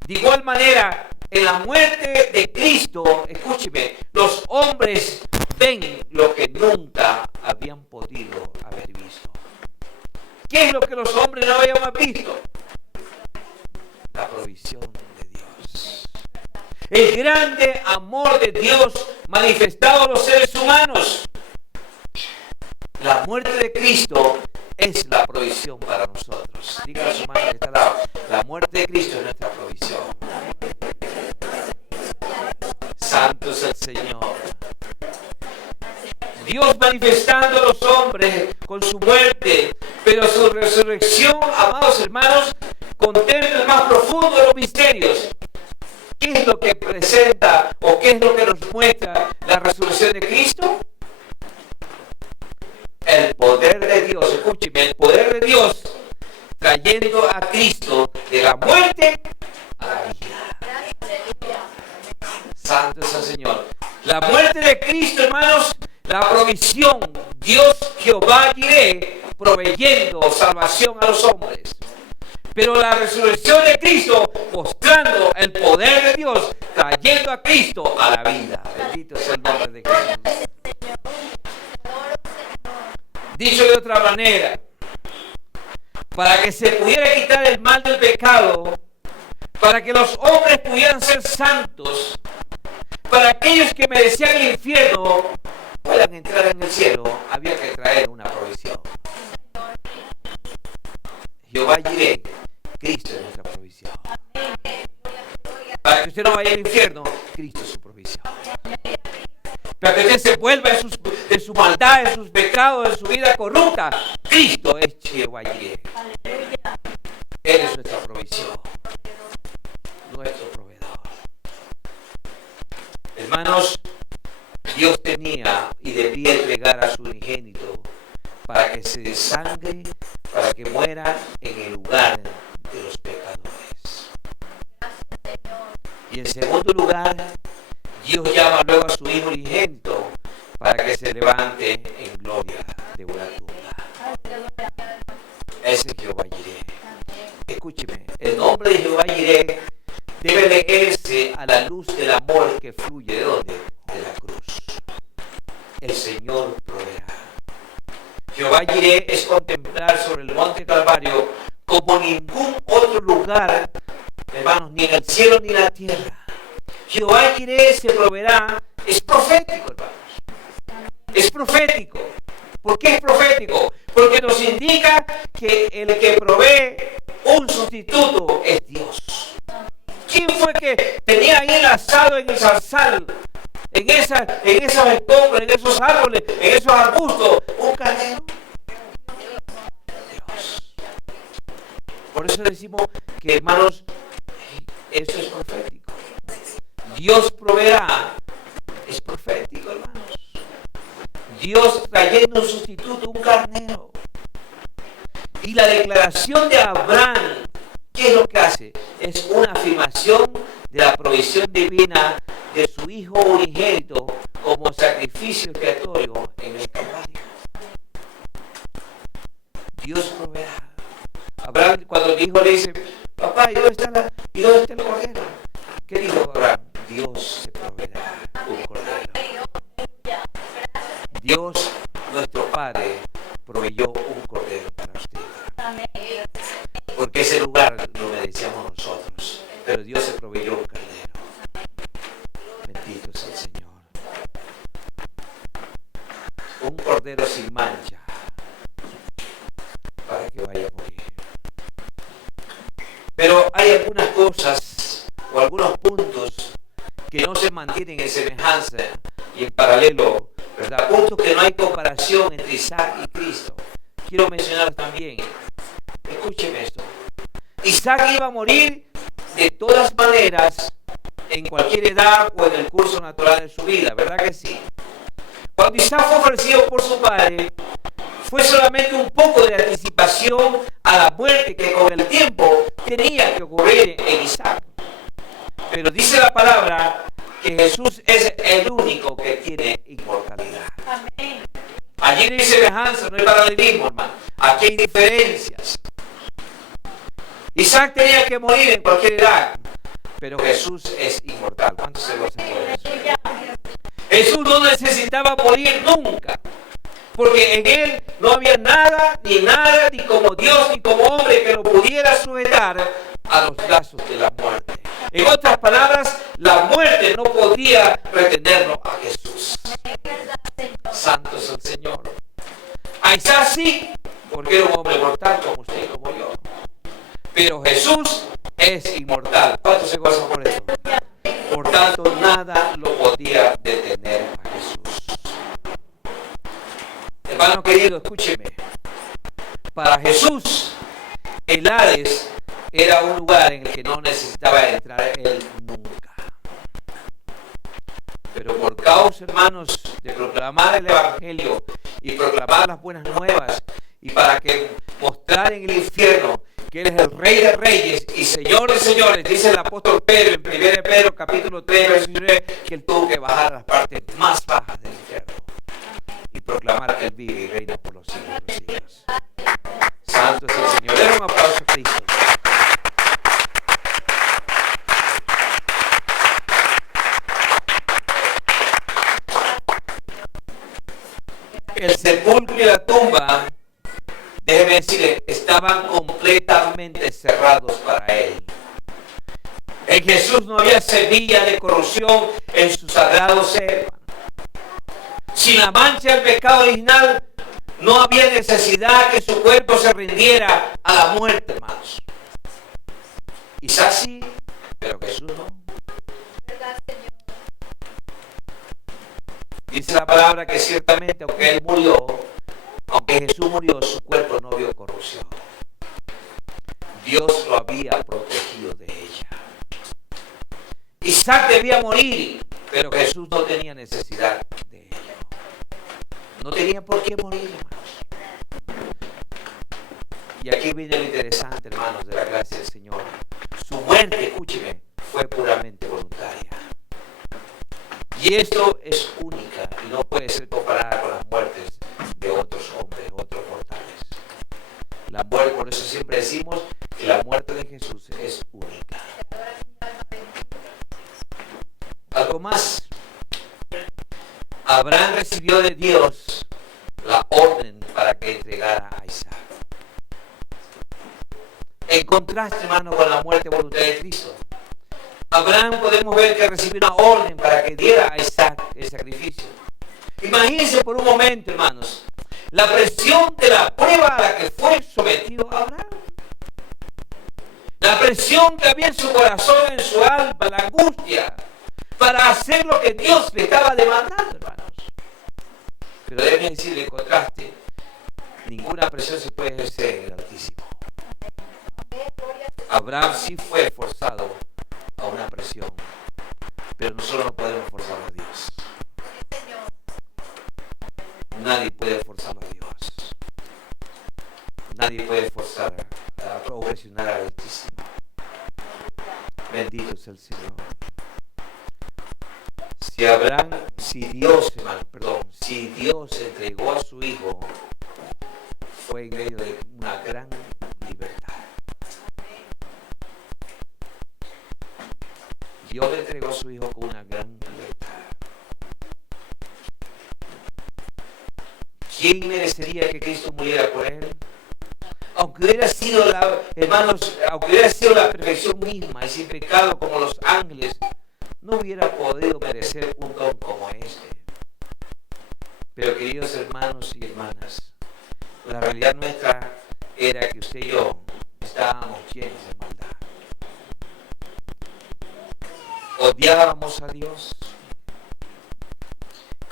De igual manera, en la muerte de Cristo, escúcheme, los hombres ven lo que nunca habían podido haber visto. ¿Qué es lo que los hombres no habían visto? La provisión de Dios. El grande amor de Dios manifestado a los seres humanos. La muerte de Cristo es la provisión para nosotros. Dígale a su mano que está al lado: la muerte de Cristo es nuestra provisión. Santo es el Señor. Dios manifestando a los hombres con su muerte, pero su resurrección, amados hermanos, contempla el más profundo de los misterios. ¿Qué es lo que presenta o qué es lo que nos muestra la resurrección de Cristo? El poder de Dios, escúcheme, el poder de Dios trayendo a Cristo de la muerte a la vida. Santo es el Señor. La muerte de Cristo, hermanos, la provisión, Dios Jehová Jireh proveyendo salvación a los hombres. Pero la resurrección de Cristo mostrando el poder de Dios trayendo a Cristo a la vida. Bendito sea el nombre de Jesús. Dicho de otra manera, para que se pudiera quitar el mal del pecado, para que los hombres pudieran ser santos, para aquellos que merecían el infierno puedan entrar en el cielo, había que traer una provisión. Jehová Jireh, Cristo es nuestra provisión. Para que usted no vaya al infierno, Cristo es su provisión. Para que usted se vuelva de su maldad, de sus pecados, de su vida corrupta, Cristo es Jehová Jireh. Él es nuestra provisión, nuestro proveedor. Hermanos, Dios tenía y debía entregar a su unigénito para que se desangre, para que muera en el lugar de los pecadores. Y en segundo lugar, Dios llama luego a su Hijo unigénito para que se levante en gloria de una tumba. Ese es Jehová Jireh. Escúcheme, el nombre de Jehová Jireh debe leerse a la luz del amor que fluye ¿de dónde? De la cruz. El Señor proveerá. Jehová Jireh es contemplar sobre el monte Calvario como ningún otro lugar, hermanos, ni en el cielo ni en la tierra. Jehová Jireh se proveerá, es profético, hermanos. Es profético. ¿Por qué es profético? Porque nos indica que el que provee un sustituto es Dios. ¿Quién fue que tenía ahí el asado en el zarzal? En esos escombros, en esos árboles, en esos arbustos, un carnero. Dios. Por eso decimos que, hermanos, eso es profético. Dios proveerá, es profético, hermanos. Dios trayendo un sustituto, un carnero. Y la declaración de Abraham, ¿qué es lo que hace? Es una afirmación de la provisión divina de su Hijo unigénito como sacrificio expiatorio en el Calvario. Dios proveerá. Abraham, cuando el hijo le dice, papá, ¿y dónde está el cordero? ¿Qué dijo Abraham? Dios se proveerá un cordero. Dios, nuestro Padre, proveyó un cordero para usted. Porque ese lugar lo merecíamos nosotros. Pero Dios se proveyó un cordero. Bendito es el Señor. Un cordero sin mancha. Para que vaya a morir. Pero hay algunas cosas o algunos puntos que no se mantienen en semejanza y en paralelo, ¿verdad? Puntos que no hay comparación entre Isaac y Cristo. Quiero mencionar también, escúcheme esto. Isaac iba a morir de todas maneras, en cualquier edad o en el curso natural de su vida, ¿verdad que sí? Cuando Isaac fue ofrecido por su padre, fue solamente un poco de anticipación a la muerte que con el tiempo tenía que ocurrir en Isaac. Pero dice la palabra que Jesús es el único que tiene inmortalidad. Amén. Allí no hay semejanza, no hay paralelismo, hermano. Aquí hay diferencias. Isaac tenía que morir en cualquier edad, pero Jesús es inmortal. ¿Cuántos se gozan de eso? Jesús no necesitaba morir nunca, porque en él no había nada, ni como Dios, ni como hombre que lo pudiera sujetar a los lazos de la muerte. En otras palabras, la muerte no podía retenerlo a Jesús. Santo es el Señor. A Isaac sí, porque era un hombre mortal como usted y como yo. Pero Jesús es inmortal. ¿Cuántos se gozan por eso? Por tanto, nada lo podía detener a Jesús. Hermano querido, escúcheme. Para Jesús, el Hades era un lugar en el que no necesitaba entrar él nunca. Pero por causa, hermanos, de proclamar el Evangelio y proclamar las buenas nuevas, y para que mostrar en el infierno que Él es el Rey de Reyes y Señor de Señores, dice el apóstol Pedro en 1 Pedro capítulo 3, verso 19, que Él tuvo que bajar a las partes más bajas del infierno y proclamar que Él vive y reina por los siglos de los siglos. Santo es el Señor. Den un aplauso a Cristo. El sepulcro y la tumba, déjeme decirle, estaban completamente cerrados para él. En Jesús no había semilla de corrupción en su sagrado ser. Sin la mancha del pecado original, no había necesidad que su cuerpo se rindiera a la muerte, hermanos. Quizás sí, pero Jesús no. Dice la palabra que ciertamente, aunque Jesús murió, su cuerpo no vio corrupción. Dios lo había protegido de ella. Isaac debía morir, pero Jesús no tenía necesidad de ello. No tenía por qué morir, hermanos. Y aquí viene lo interesante, hermanos, de la gracia del Señor. Su muerte, escúcheme, fue puramente voluntaria. Y esto es única y no puede ser comparada con las muertes de otros hombres, otros mortales. La muerte, por eso siempre decimos que la muerte de Jesús es única. Algo más. Abraham recibió de Dios la orden para que entregara a Isaac. En contraste, hermano, con la muerte voluntaria de Cristo. Abraham podemos ver que recibió una orden para que diera a Isaac el sacrificio. Imagínense por un momento, hermanos, la presión de la prueba a la que fue sometido Abraham. La presión que había en su corazón, en su alma, la angustia, para hacer lo que Dios le estaba demandando, hermanos. Pero déjenme decirle, en contraste, ninguna presión se puede ejercer en el Altísimo. Abraham sí fue forzado a una presión, pero nosotros no podemos forzar a Dios. Nadie puede forzarlo a Dios. Nadie puede forzar a progresionar al Altísimo. Bendito es el Señor. Si Dios entregó a su Hijo, fue en medio de una gran libertad. Dios le entregó a su Hijo con una gran libertad. ¿Quién merecería que Cristo muriera por él? Aunque hubiera sido la perfección misma y sin pecado como los ángeles, no hubiera podido merecer un don como este. Pero queridos hermanos y hermanas, la realidad nuestra era que usted y yo estábamos llenos de maldad. Odiábamos a Dios.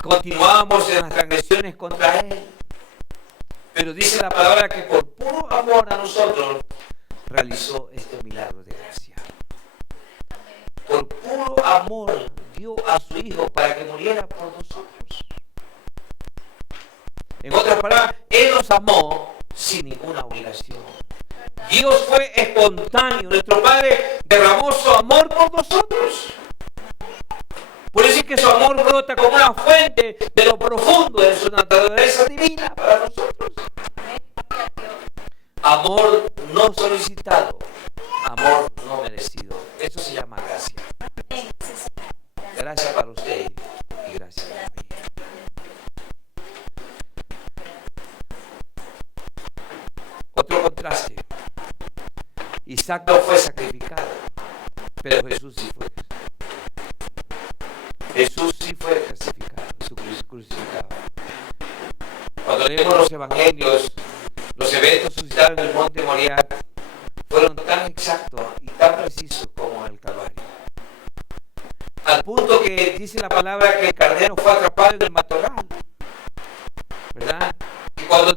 Continuábamos en las transgresiones contra Él. Pero dice la palabra que por puro amor a nosotros realizó este milagro de gracia. Por puro amor dio a su Hijo para que muriera por nosotros. En otras palabras, Él nos amó sin ninguna obligación. Dios fue espontáneo. Nuestro Padre derramó su amor por nosotros. Por eso es que su amor brota como una fuente de lo profundo de su naturaleza divina para nosotros. Amor no solicitado, amor no merecido. Eso se llama gracia. Gracias para usted y gracias para mí. Otro contraste. Isaac no fue sacrificado, pero Jesús sí fue. Jesús sí fue crucificado. Cuando leemos los evangelios, los eventos suscitados en el monte Moriah fueron tan exactos y tan precisos como en el Calvario. Al punto que dice la palabra que el carnero fue atrapado en el matorral. ¿Verdad? Y cuando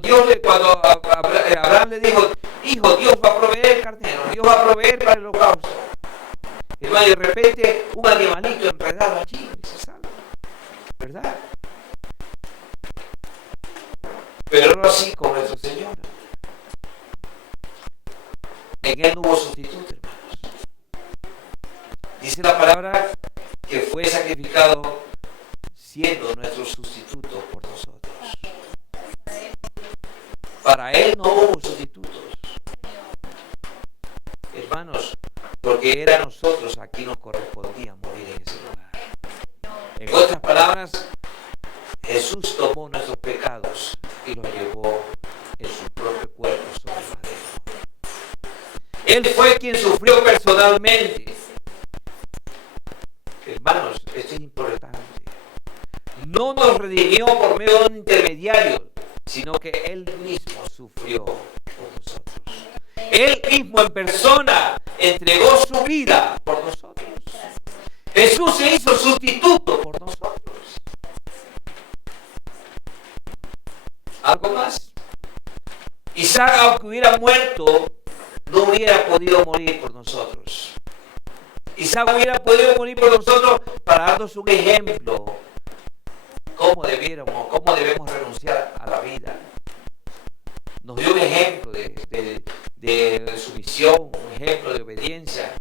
Abraham le dijo, hijo, Dios va a proveer el carnero, Dios va a proveer para el holocausto. Y de repente un animalito enredado allí y se salva. ¿Verdad? Pero no así con nuestro Señor. En Él no hubo sustituto, hermanos. Dice la palabra que fue sacrificado siendo nuestro sustituto por nosotros. Para Él no hubo sustitutos. Hermanos, porque era a nosotros a quien nos correspondía morir en ese lugar. En otras palabras, Jesús tomó nuestros pecados y los llevó en su propio cuerpo sobre el madero. Él fue quien sufrió personalmente. Hermanos, esto es importante. No nos redimió por medio de un intermediario, sino que Él mismo sufrió por nosotros. Él mismo en persona entregó su vida por nosotros. Jesús se hizo sustituto por nosotros. ¿Algo más? Isaac, aunque hubiera muerto, no hubiera podido morir por nosotros. Isaac hubiera podido morir por nosotros para darnos un ejemplo. ¿Cómo debemos renunciar a la vida? Nos dio un ejemplo de sumisión, un ejemplo de obediencia.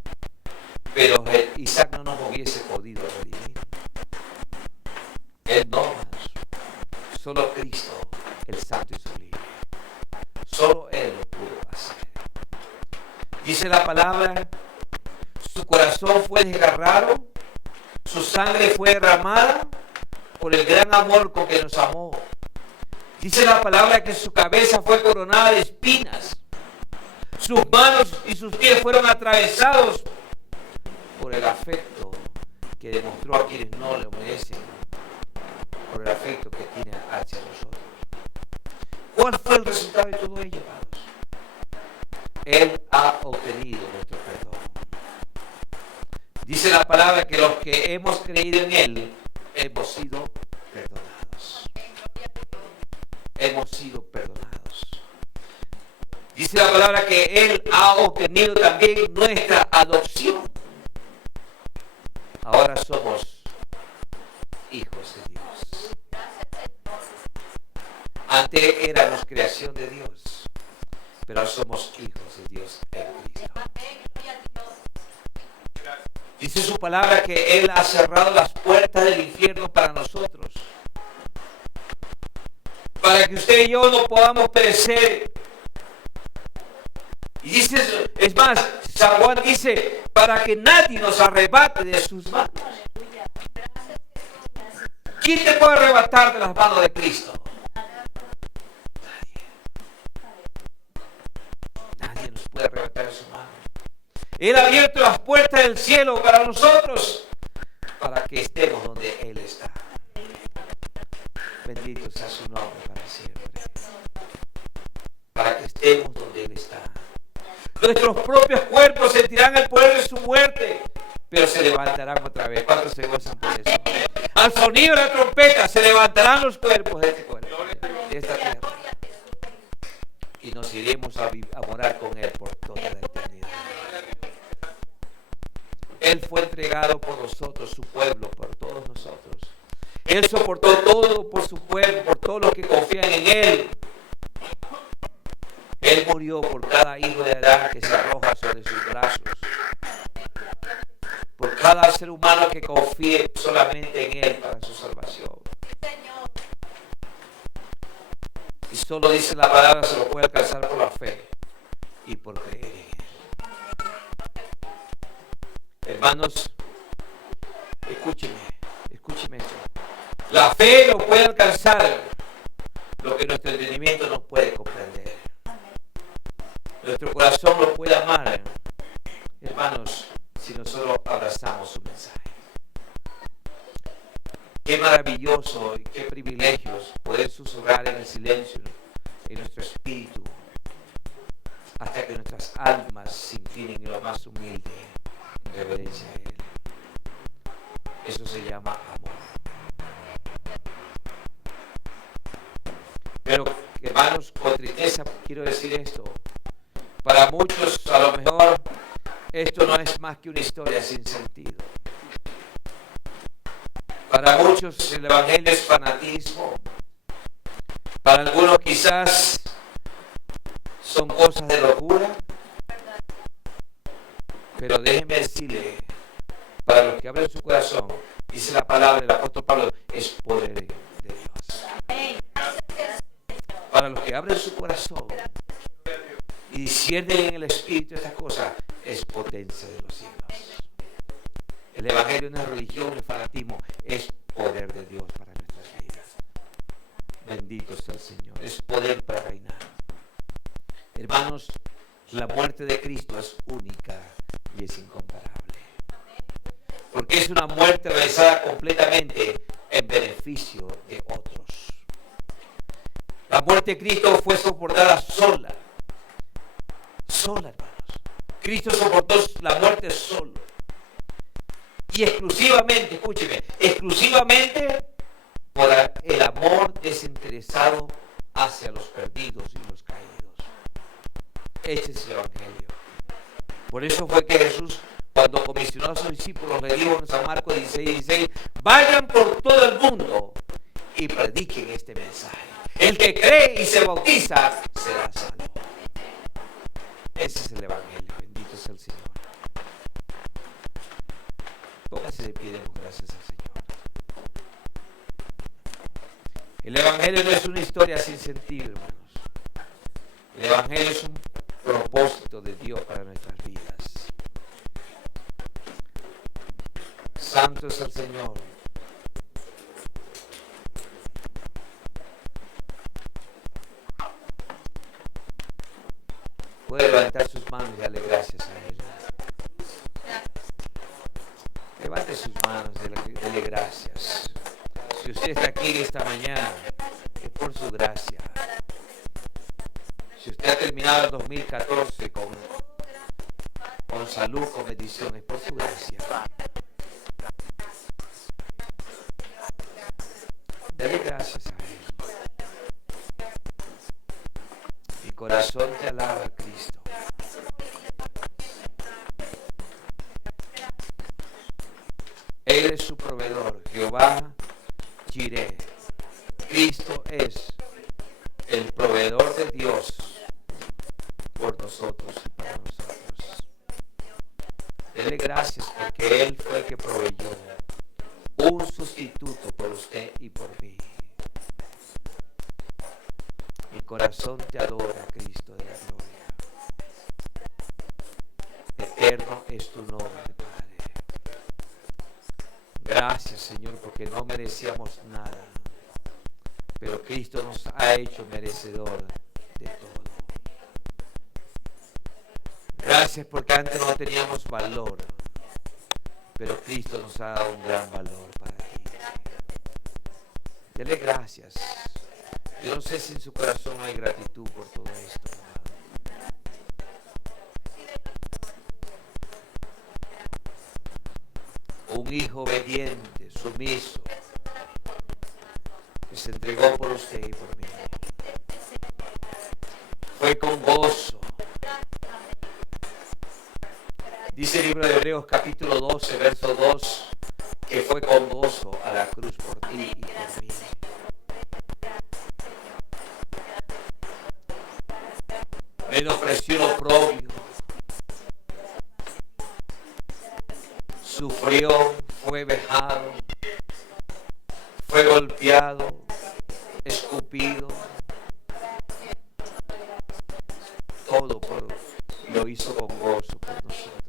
Pero Isaac no nos hubiese podido redimir. Él no, hermanos. Solo Cristo, el Santo y Sublime. Solo Él lo pudo hacer. Dice la palabra, su corazón fue desgarrado, su sangre fue derramada por el gran amor con que nos amó. Dice la palabra que su cabeza fue coronada de espinas, sus manos y sus pies fueron atravesados por por el afecto que demostró a quienes no le merecen, por el afecto que tiene hacia nosotros. ¿Cuál fue el resultado de todo ello, hermanos? Él ha obtenido nuestro perdón. Dice la palabra que los que hemos creído en Él hemos sido perdonados. Hemos sido perdonados. Dice la palabra que Él ha obtenido también nuestra adopción. Ahora somos hijos de Dios. Antes éramos creación de Dios, pero ahora somos hijos de Dios en Cristo. Dice su palabra que Él ha cerrado las puertas del infierno para nosotros, para que usted y yo no podamos perecer. Y dice, es más, San Juan dice, para que nadie nos arrebate de sus manos. ¿Quién te puede arrebatar de las manos de Cristo? Nadie nos puede arrebatar de sus manos. Él ha abierto las puertas del cielo para nosotros, para que estemos donde Él está. Bendito sea su nombre para siempre. Para que estemos donde Él está. Nuestros propios cuerpos sentirán el poder de su muerte, pero se levantarán otra vez. ¿Cuántos se gozan por eso? Al sonido de la trompeta se levantarán los cuerpos de este cuerpo, de esta tierra. Y nos iremos a morar con Él por toda la eternidad. Él fue entregado por nosotros, su pueblo, por todos nosotros. Él soportó todo por su pueblo, por todos los que confían en Él. Él murió por cada hijo de Adán que se arroja sobre sus brazos. Por cada ser humano que confíe solamente en Él para su salvación. Y solo dice la palabra, se lo puede alcanzar por la fe y por creer en Él. Hermanos, escúcheme esto. La fe no puede alcanzar lo que nuestro entendimiento no puede comprender. Nuestro corazón lo puede amar, hermanos, si nosotros abrazamos su mensaje. Qué maravilloso y qué privilegios poder susurrar en el silencio, en nuestro espíritu, hasta que nuestras almas se inclinen en lo más humilde, en reverencia a Él. Eso se llama amor. Pero, hermanos, con tristeza quiero decir esto. Para muchos, a lo mejor, esto no es más que una historia sin sentido. Para muchos, el Evangelio es fanatismo. Para algunos, quizás, son cosas de locura. Pero déjenme decirle, para los que abren su corazón, dice la palabra del apóstol Pablo, es poder de Dios. Para los que abren su corazón y disciernen en el Espíritu estas cosas, es potencia de los cielos. El Evangelio no es religión, no es fanatismo, es poder de Dios para nuestras vidas. Bendito sea el Señor, es poder para reinar. Hermanos, la muerte de Cristo es única y es incomparable. Porque es una muerte realizada completamente en beneficio de otros. La muerte de Cristo fue soportada sola. Sola, hermanos. Cristo soportó la muerte solo. Y exclusivamente, escúcheme, exclusivamente por el amor desinteresado hacia los perdidos y los caídos. Ese es el Evangelio. Por eso fue que Jesús, cuando comisionó a sus discípulos, le dijo en San Marcos 16:16, vayan por todo el mundo y prediquen este mensaje. El que cree y se bautiza será salvo. Ese es el Evangelio. Bendito sea el Señor. Póngase de pie, demos gracias al Señor. El Evangelio no es una historia sin sentido, hermanos. El Evangelio es un propósito de Dios para nuestras vidas. Santo es el Señor. Puede levantar sus manos y darle gracias a Él. gracias. Si usted está aquí esta mañana, es por su gracia. Si usted ha terminado el 2014 con salud, con bendiciones, por su gracia. Dale gracias a Él. Mi corazón te alaba, Cristo. Él es su proveedor, Jehová Jireh. Cristo es el proveedor de Dios por nosotros y para nosotros. Dele gracias porque Él fue el que proveyó un sustituto por usted y por mí. Mi corazón te adora, Cristo de la gloria. Eterno es tu nombre, Padre. Gracias, Señor, porque no merecíamos nada, pero Cristo nos ha hecho merecedor de todo. Gracias porque antes no teníamos valor, pero Cristo nos ha dado un gran valor para ti. Dele gracias. Yo no sé si en su corazón hay gratitud por todo esto, amado. Un hijo obediente, sumiso, que se entregó por usted y por mí. Fue con gozo. Dice el libro de Hebreos capítulo 12, verso 2, que fue con gozo a la cruz por ti y por mí. Menospreció lo propio. Sufrió, fue vejado, fue golpeado, escupido. Todo lo hizo con gozo por nosotros.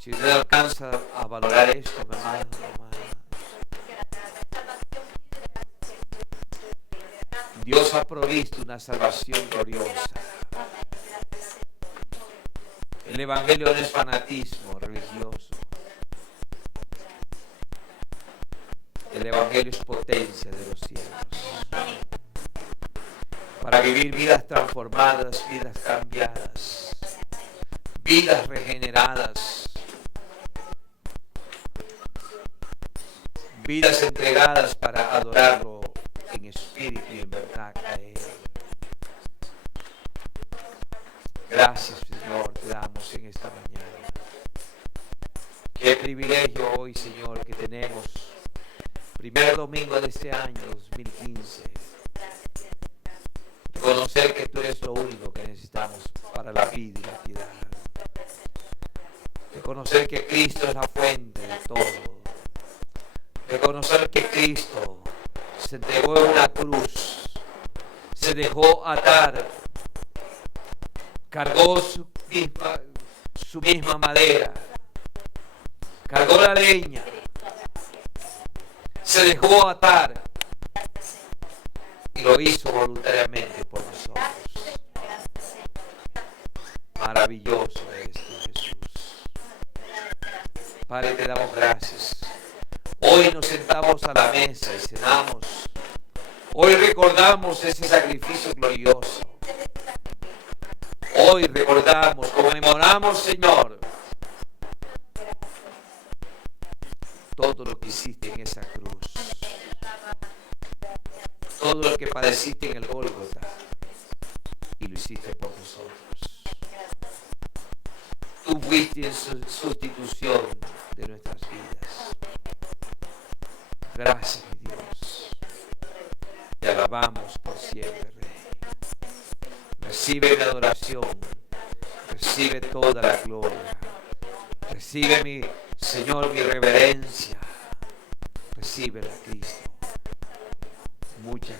Si usted alcanza a valorar esto, mi amado, mi amada, Dios ha provisto una salvación gloriosa. El Evangelio no es fanatismo religioso. El Evangelio es potencia de los cielos. Para vivir vidas transformadas, vidas cambiadas, vidas regeneradas, vidas entregadas para adorarlo en espíritu y en verdad a Él. Gracias, Señor, te damos en esta mañana. Qué privilegio hoy, Señor, que tenemos, primer domingo de este año 2015, conocer que tú eres lo único que necesitamos para la vida y la piedad. Reconocer que Cristo es la fuente de todo. Reconocer que Cristo se entregó en una cruz, se dejó atar, cargó su misma madera, cargó la leña, se dejó atar y lo hizo voluntariamente por nosotros. Maravilloso es tu Jesús. Padre, te damos gracias. Hoy nos sentamos a la mesa y cenamos. Hoy recordamos ese sacrificio glorioso. Hoy recordamos, conmemoramos, Señor, todo lo que hiciste en esa cruz. Todo lo que padeciste en el Gólgota y lo hiciste por nosotros. Tú fuiste en sustitución de nuestras vidas. Gracias, mi Dios. Te alabamos por siempre, Rey. Recibe mi adoración. Recibe toda la gloria. Recibe mi Señor, mi reverencia. Recíbela, Cristo. Muchas